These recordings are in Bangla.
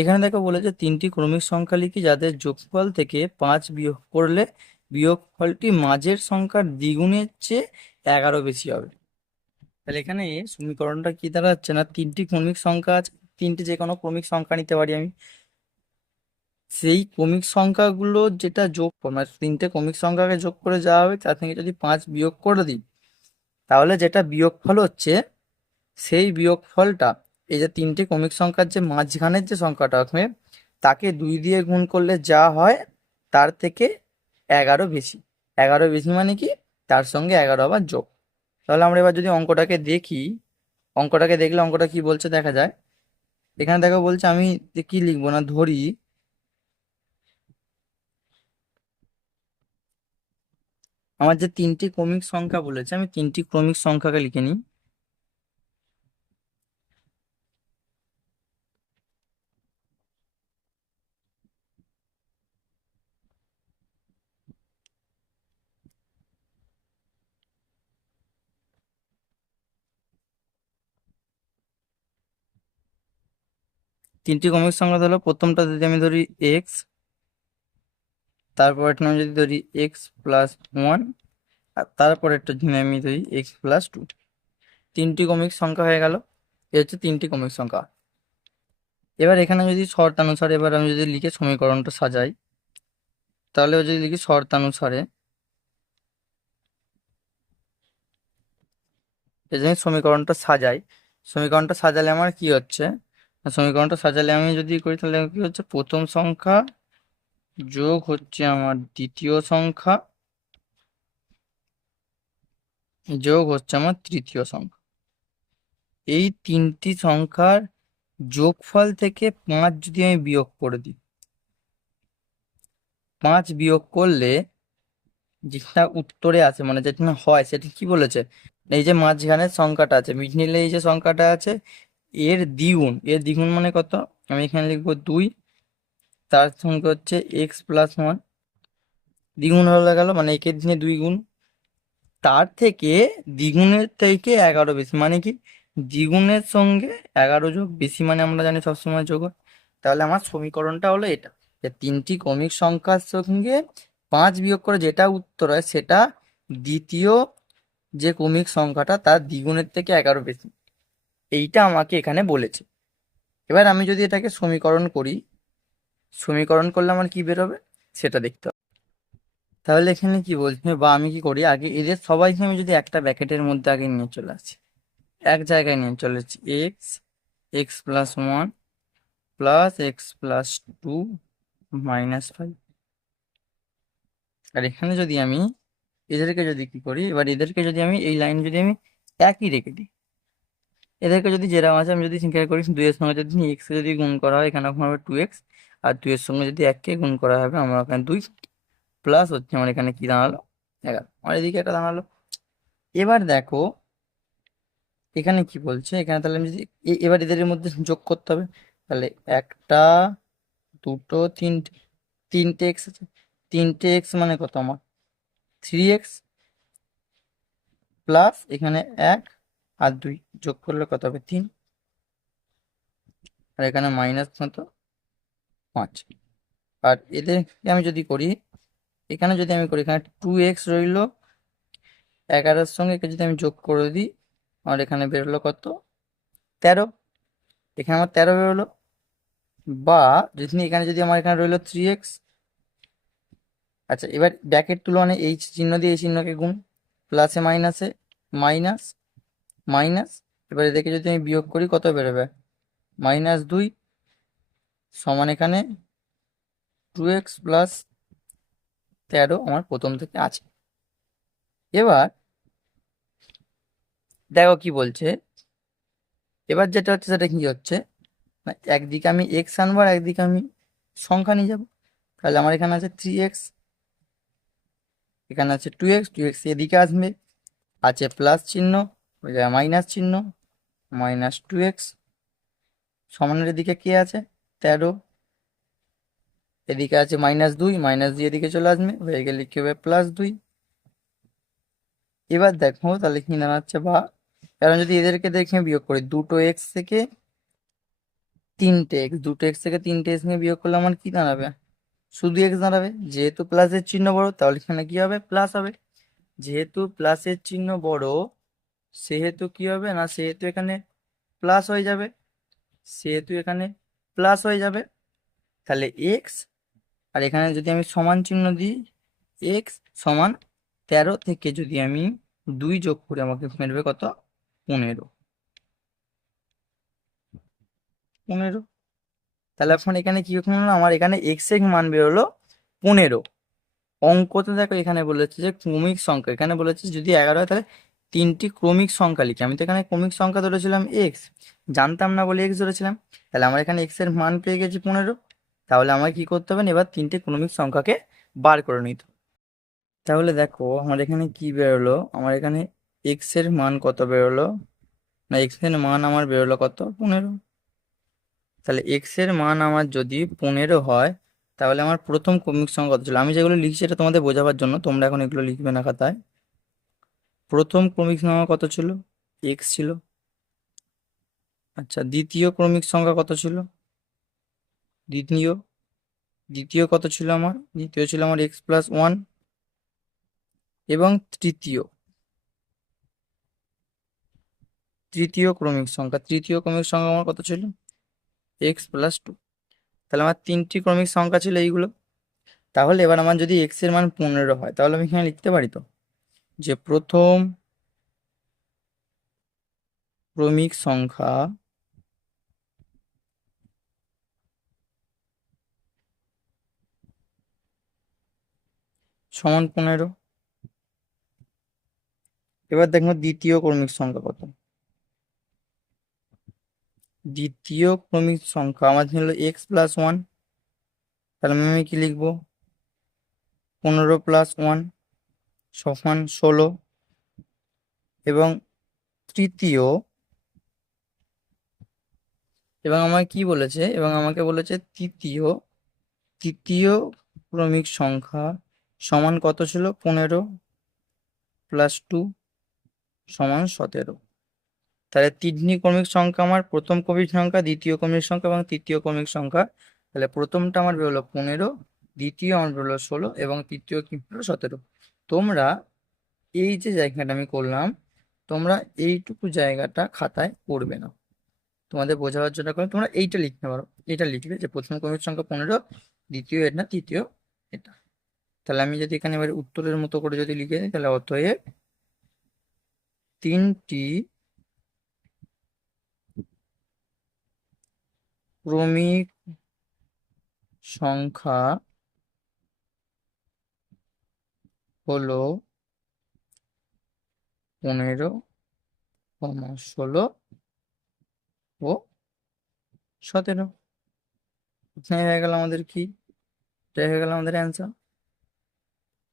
এখানে দেখো বলেছে তিনটি ক্রমিক সংখ্যা লিখি, যাদের যোগফল থেকে পাঁচ বিয়োগ করলে বিয়োগফলটি মাঝের সংখ্যার দ্বিগুণের চেয়ে এগারো বেশি হবে। তাহলে এখানে সমীকরণটা কি দাঁড়াচ্ছে না? তিনটি ক্রমিক সংখ্যা আছে, তিনটি যে কোনো ক্রমিক সংখ্যা নিতে পারি আমি। সেই ক্রমিক সংখ্যাগুলো যেটা যোগ মানে তিনটে ক্রমিক সংখ্যাকে যোগ করে যাওয়া হবে, তার থেকে যদি পাঁচ বিয়োগ করে দিই, তাহলে যেটা বিয়োগফল হচ্ছে, সেই বিয়োগফলটা এই যে তিনটে ক্রমিক সংখ্যার যে মাঝখানের যে সংখ্যাটা হবে তাকে দুই দিয়ে গুণ করলে যা হয় তার থেকে এগারো বেশি। এগারো বেশি মানে কি? তার সঙ্গে এগারো আবার যোগ। তাহলে আমরা এবার যদি অঙ্কটাকে দেখি, অঙ্কটাকে দেখলে অঙ্কটা কি বলছে দেখা যায়। এখানে দেখো বলছে আমি কি লিখব না, ধরি। আমার যে তিনটি ক্রমিক সংখ্যা বলেছে, আমি তিনটি ক্রমিক সংখ্যাকে লিখে নিই। তিনটি ক্রমিক সংখ্যা হলো, প্রথমটা যদি আমি ধরি এক্স তারপরেরটা আমি যদি ধরি এক্স প্লাস ওয়ান আর তারপরেরটা যদি আমি ধরি এক্স প্লাস টু তিনটি ক্রমিক সংখ্যা হয়ে গেল, এ হচ্ছে তিনটি ক্রমিক সংখ্যা। এবার এখানে যদি শর্তানুসারে এবার আমি যদি লিখে সমীকরণটা সাজাই, তাহলে যদি লিখি শর্তানুসারে, এই যে সমীকরণটা সাজাই, সমীকরণটা সাজালে আমার কি হচ্ছে? সমীকরণটা সাজালে আমি যদি করি, তাহলে কি হচ্ছে? প্রথম সংখ্যা যোগ হচ্ছে আমার দ্বিতীয় সংখ্যা, যোগ হচ্ছে আমার তৃতীয় সংখ্যা। এই তিনটি সংখ্যার যোগফল থেকে পাঁচ যদি আমি বিয়োগ করে দিই, পাঁচ বিয়োগ করলে যেটা উত্তরে আছে মানে যেটা হয়, সেটা কি বলেছে? এই যে মাঝখানের সংখ্যাটা আছে মিডলে এই যে সংখ্যাটা আছে এর দ্বিগুণ এর দ্বিগুণ মানে কত? আমি এখানে লিখব দুই, তার সঙ্গে হচ্ছে এক্স প্লাস ওয়ান দ্বিগুণ হয়ে গেল মানে একের দিনে দুই গুণ তার থেকে দ্বিগুণের থেকে এগারো বেশি মানে কি? দ্বিগুণের সঙ্গে এগারো যোগ বেশি মানে আমরা জানি সবসময় যোগ হয়। তাহলে আমার সমীকরণটা হলো এটা, যে তিনটি ক্রমিক সংখ্যার সঙ্গে পাঁচ বিয়োগ করে যেটা উত্তর হয় সেটা দ্বিতীয় যে ক্রমিক সংখ্যাটা তার দ্বিগুণের থেকে এগারো বেশি। এইটা আমাকে এখানে বলেছে। এবার আমি যদি এটাকে সমীকরণ করি, সমীকরণ করলে আমার কি বেরোবে? সেটা দেখতে হবে। তাহলে এখানে কি বলছে? বা আমি কি করি? আগে এদের সবাইকে আমি যদি একটা ব্যাকেটের মধ্যে আগে নিয়ে চলে আসি। এক জায়গায় নিয়ে চলে আসছি x x plus one plus x plus two minus five আর এখানে যদি আমি এদেরকে যদি কি করি? এবার এদেরকে যদি আমি এই লাইন যদি আমি একই রেখে দিই। এদেরকে যদি যেরকম আছে, আমি যদি সিঙ্কেল করি দুইয়ের সঙ্গে যদি এক্স যদি গুণ করা হয়, এখানে ওখানে হবে টু এক্স আর দুইয়ের সঙ্গে যদি এককে গুণ করা হবে, আমার ওখানে দুই প্লাস হচ্ছে আমার এখানে কি দাঁড়াল? এগারো। আমার এদিকে একটা দাঁড়াল। এবার দেখো, এখানে কি বলছে? এখানে তাহলে আমি যদি এবার এদের মধ্যে যোগ করতে হবে। তাহলে একটা, দুটো, তিনটে তিনটে এক্স আছে। তিনটে এক্স মানে কত আমার? থ্রি এক্স প্লাস এখানে এক আর দুই যোগ করলে কত হবে? তিন। আর এখানে মাইনাস কত? পাঁচ। আর এদেরকে আমি যদি করি, এখানে যদি আমি করি, এখানে টু এক্স রইল। এগারোর সঙ্গে একে যদি আমি যোগ করে দিই, আমার এখানে বেরোলো কত? তেরো। এখানে আমার তেরো বেরোলো বা যদি এখানে যদি আমার এখানে রইল থ্রি এক্স আচ্ছা এবার ব্যাকের তুলনায় এই চিহ্ন দিয়ে, এই চিহ্নকে গুণ। প্লাসে মাইনাসে মাইনাস মাইনাস, এবার এদেরকে যদি আমি বিয়োগ করি, কত বেরোবে? মাইনাস দুই সমান এখানে টু এক্স প্লাস তেরো আমার প্রথম থেকে আছে। এবার দেখো কি বলছে। এবার যেটা হচ্ছে, সেটা কি হচ্ছে? একদিকে আমি এক্স আনব আর একদিকে আমি সংখ্যা নিয়ে যাব। তাহলে আমার এখানে আছে থ্রি এক্স এখানে আছে টু এক্স টু এক্স এদিকে আসবে, আছে প্লাস চিহ্ন ওই জায়গায় মাইনাস চিহ্ন মাইনাস টু এক্স সমানের দিকে কি আছে? তেরো। এদিকে আছে মাইনাস দুই মাইনাস দুই এদিকে চলে আসবে, হয়ে গেলে কি হবে? প্লাস দুই। এবার দেখো তাহলে কি দাঁড়াচ্ছে বা, কারণ যদি এদেরকে দেখে বিয়োগ করি, দুটো এক্স থেকে তিনটে এক্স দুটো এক্স থেকে তিনটে এক্স নিয়ে বিয়োগ করলে আমার কি দাঁড়াবে? শুধু এক্স দাঁড়াবে। যেহেতু প্লাসের চিহ্ন বড়, তাহলে এখানে কি হবে? প্লাস হবে। যেহেতু প্লাসের চিহ্ন বড় সেহেতু কি হবে? না, সেহেতু এখানে প্লাস হয়ে যাবে। সেহেতু এখানে প্লাস হয়ে যাবে। তাহলে এক্স আর এখানে যদি আমি সমান চিহ্ন দিই এক্স সমান তেরো থেকে যদি আমি দুই যোগ করে, আমাকে মেরবে কত? পনেরো। পনেরো। তাহলে এখন এখানে কি হলো? আমার এখানে এক্সের মান বেরোলো পনেরো। অঙ্কতে দেখো এখানে বলেছে যে ক্রমিক সংখ্যা। এখানে বলেছে যদি এগারো হয়, তাহলে তিনটি ক্রমিক সংখ্যা লিখি। আমি তো এখানে ক্রমিক সংখ্যা ধরেছিলাম এক্স জানতাম না বলে এক্স ধরেছিলাম। তাহলে আমার এখানে এক্সের মান পেয়ে গেছি পনেরো। তাহলে আমাকে কি করতে হবে এবার তিনটে ক্রমিক সংখ্যাকে বার করে নিতে তাহলে দেখো, আমার এখানে কি বেরোলো? আমার এখানে এক্সের মান কত বেরোলো? না এক্সের মান আমার বেরোলো কত? পনেরো। তাহলে এক্সের মান আমার যদি পনেরো হয়, তাহলে আমার প্রথম ক্রমিক সংখ্যা কত ছিল? আমি যেগুলো লিখছি এটা তোমাদের বোঝাবার জন্য, তোমরা এখন এগুলো লিখবে না খাতায়। প্রথম ক্রমিক সংখ্যা কত ছিল? এক্স ছিল। আচ্ছা দ্বিতীয় ক্রমিক সংখ্যা কত ছিল? দ্বিতীয়। দ্বিতীয় কত ছিল আমার? দ্বিতীয় ছিল আমার এক্স প্লাস ওয়ান এবং তৃতীয়। তৃতীয় ক্রমিক সংখ্যা। তৃতীয় ক্রমিক সংখ্যা আমার কত ছিল? এক্স প্লাস টু তাহলে আমার তিনটি ক্রমিক সংখ্যা ছিল এইগুলো। তাহলে এবার আমার যদি এক্সের মান পনেরো হয়, তাহলে আমি এখানে লিখতে পারি তো? যে প্রথম ক্রমিক সংখ্যা সমান পনেরো। এবার দেখো দ্বিতীয় ক্রমিক সংখ্যা কত। দ্বিতীয় ক্রমিক সংখ্যা আমার হলো এক্স প্লাস ওয়ান তাহলে আমি কি লিখব? পনেরো প্লাস ওয়ান সমান ষোলো এবং তৃতীয় এবং আমাকে কি বলেছে? এবং আমাকে বলেছে তৃতীয়। তৃতীয় ক্রমিক সংখ্যা সমান কত ছিল? পনেরো প্লাস টু সমান সতেরো। তাহলে তিনটি ক্রমিক সংখ্যা আমার প্রথম ক্রমিক সংখ্যা, দ্বিতীয় ক্রমিক সংখ্যা এবং তৃতীয় ক্রমিক সংখ্যা। তাহলে প্রথমটা আমার বেরোলো পনেরো, দ্বিতীয় আমার বেরোলো ষোলো এবং তৃতীয় কি বেরোলো সতেরো। তোমরা এই যে জায়গাটা আমি করলাম, তোমরা এইটুকু জায়গাটা খাতায় করবে না। তোমাদের বোঝাবার জন্য করে তোমরা এইটা লিখতে পারো। এটা লিখবে যে প্রথম ক্রমিক সংখ্যা পনেরো, দ্বিতীয় এটা, তৃতীয় এটা। তাহলে আমি যদি এখানে এবার উত্তরের মতো করে যদি লিখে দিই, তাহলে অতএব তিনটি ক্রমিক সংখ্যা হলো পনেরো কমা ষোলো ও সতেরো। হয়ে গেল আমাদের কি? হয়ে গেল আমাদের অ্যান্সার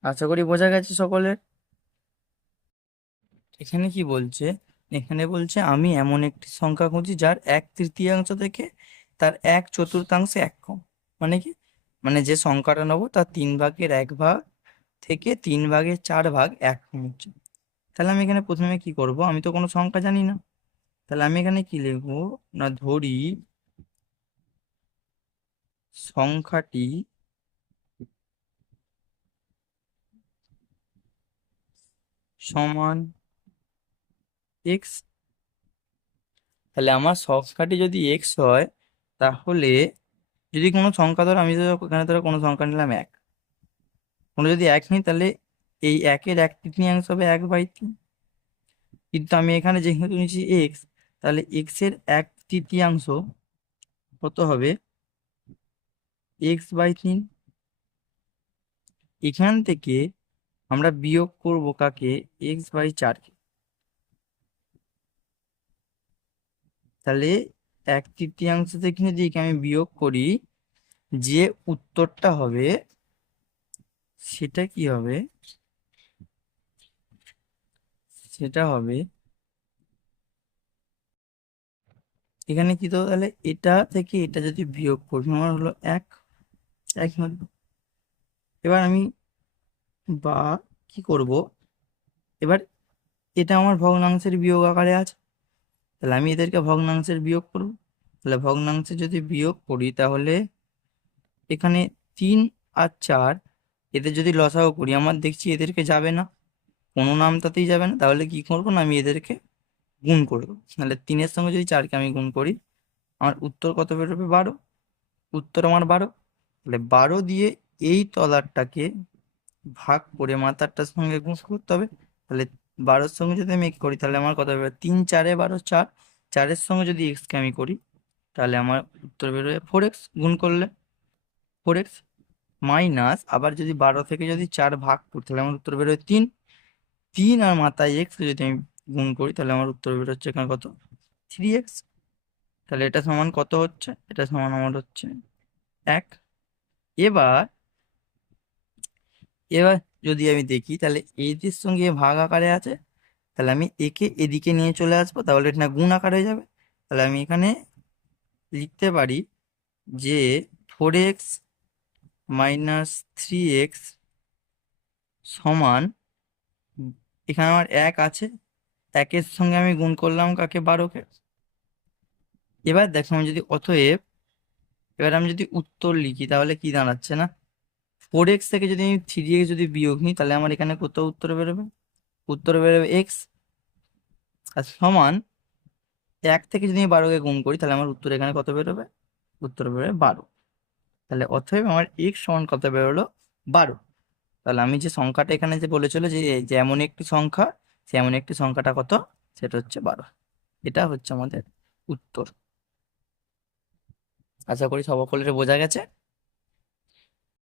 আশা করি বোঝা গেছে সকলের। এখানে কি বলছে? এখানে বলছে, আমি এমন একটি সংখ্যা খুঁজি যার এক তৃতীয়াংশ থেকে তার এক চতুর্থাংশে এক কম। মানে কি? মানে যে সংখ্যাটা নেব, তার তিন ভাগের এক ভাগ থেকে তিন ভাগের চার ভাগ এক হচ্ছে। তাহলে আমি এখানে প্রথমে কি করব? আমি তো কোনো সংখ্যা জানি না। তাহলে আমি এখানে কি লিখব? না, ধরি সংখ্যাটি সমান এক্স তাহলে আমার সংখ্যাটি যদি এক্স হয়, তাহলে যদি কোনো সংখ্যা ধরো, আমি ধরো এখানে ধরো কোনো সংখ্যা নিলাম এক। কোনো যদি এক নিই, তাহলে এই একের এক তৃতীয়াংশ হবে এক বাই তিন। কিন্তু আমি এখানে যেহেতু নিচ্ছি এক্স তাহলে এক্সের এক তৃতীয়াংশ কত হবে? এক্স বাই তিন। এখান থেকে আমরা বিয়োগ করব কাকে? এক্স বাই চারকে তাহলে এক তৃতীয়াংশ থেকে যদি আমি বিয়োগ করি, যে উত্তরটা হবে সেটা কি হবে? সেটা হবে এখানে কি তো তাহলে এটা থেকে এটা যদি বিয়োগ করি আমার হলো এক এক এবার আমি বা কি করব? এবার এটা আমার ভগ্নাংশের বিয়োগ আকারে আছে। তাহলে আমি এদেরকে ভগ্নাংশের বিয়োগ করব। তাহলে ভগ্নাংশে যদি বিয়োগ করি তাহলে এখানে তিন আর চার এদের যদি লসাও করি, আমার দেখছি এদেরকে যাবে না। কোনো নামটাতেই যাবে না। তাহলে কি করব না আমি এদেরকে গুণ করব তাহলে তিনের সঙ্গে যদি চারকে আমি গুণ করি, আমার উত্তর কত বেরোবে? বারো। উত্তর আমার বারো। তাহলে বারো দিয়ে এই তলারটাকে ভাগ করে মাথারটার সঙ্গে গুণ করতে হবে। তাহলে বারোর সঙ্গে যদি আমি করি, তাহলে আমার কত বেরোবে? তিন, চারে বারো, চার। চারের সঙ্গে যদি এক্সকে আমি করি, তাহলে আমার উত্তর বেরোবে ফোর এক্স গুণ করলে ফোর এক্স মাইনাস আবার যদি বারো থেকে যদি চার ভাগ করি, তাহলে আমার উত্তর বেরোয় তিন। তিন আর মাথায় এক্স যদি আমি গুণ করি, তাহলে আমার উত্তর বেরোচ্ছে এখানে কত? থ্রি এক্স তাহলে এটা সমান কত হচ্ছে? এটা সমান আমার হচ্ছে এক। এবার এবার যদি আমি দেখি, তাহলে এদের সঙ্গে ভাগ আকারে আছে, তাহলে আমি একে এদিকে নিয়ে চলে আসব, তাহলে এটা গুণ আকার হয়ে যাবে। তাহলে আমি এখানে লিখতে পারি যে four x minus three x সমান, এখানে আমার এক আছে, একের সঙ্গে আমি গুণ করলাম কাকে? বারোকে। এবার দেখো আমি যদি, অতএব এবার আমি যদি উত্তর লিখি, তাহলে কি দাঁড়াচ্ছে না? ফোর এক্স থেকে যদি আমি থ্রি এক্স যদি বিয়োগ নিই, তাহলে আমার এখানে কত উত্তর বেরোবে? উত্তর বেরোবে এক্স। আর সমান এক থেকে যদি আমি বারোকে গুণ করি, তাহলে আমার উত্তর এখানে কত বেরোবে? উত্তর বেরোবে বারো। তাহলে অতএব আমার এক্স সমান কত বেরোলো বারো। তাহলে আমি যে সংখ্যাটা এখানে যে বলেছিল যে যেমন একটি সংখ্যা সেমন একটি সংখ্যাটা কত? সেটা হচ্ছে বারো। এটা হচ্ছে আমাদের উত্তর। আশা করি সকলের বোঝা গেছে।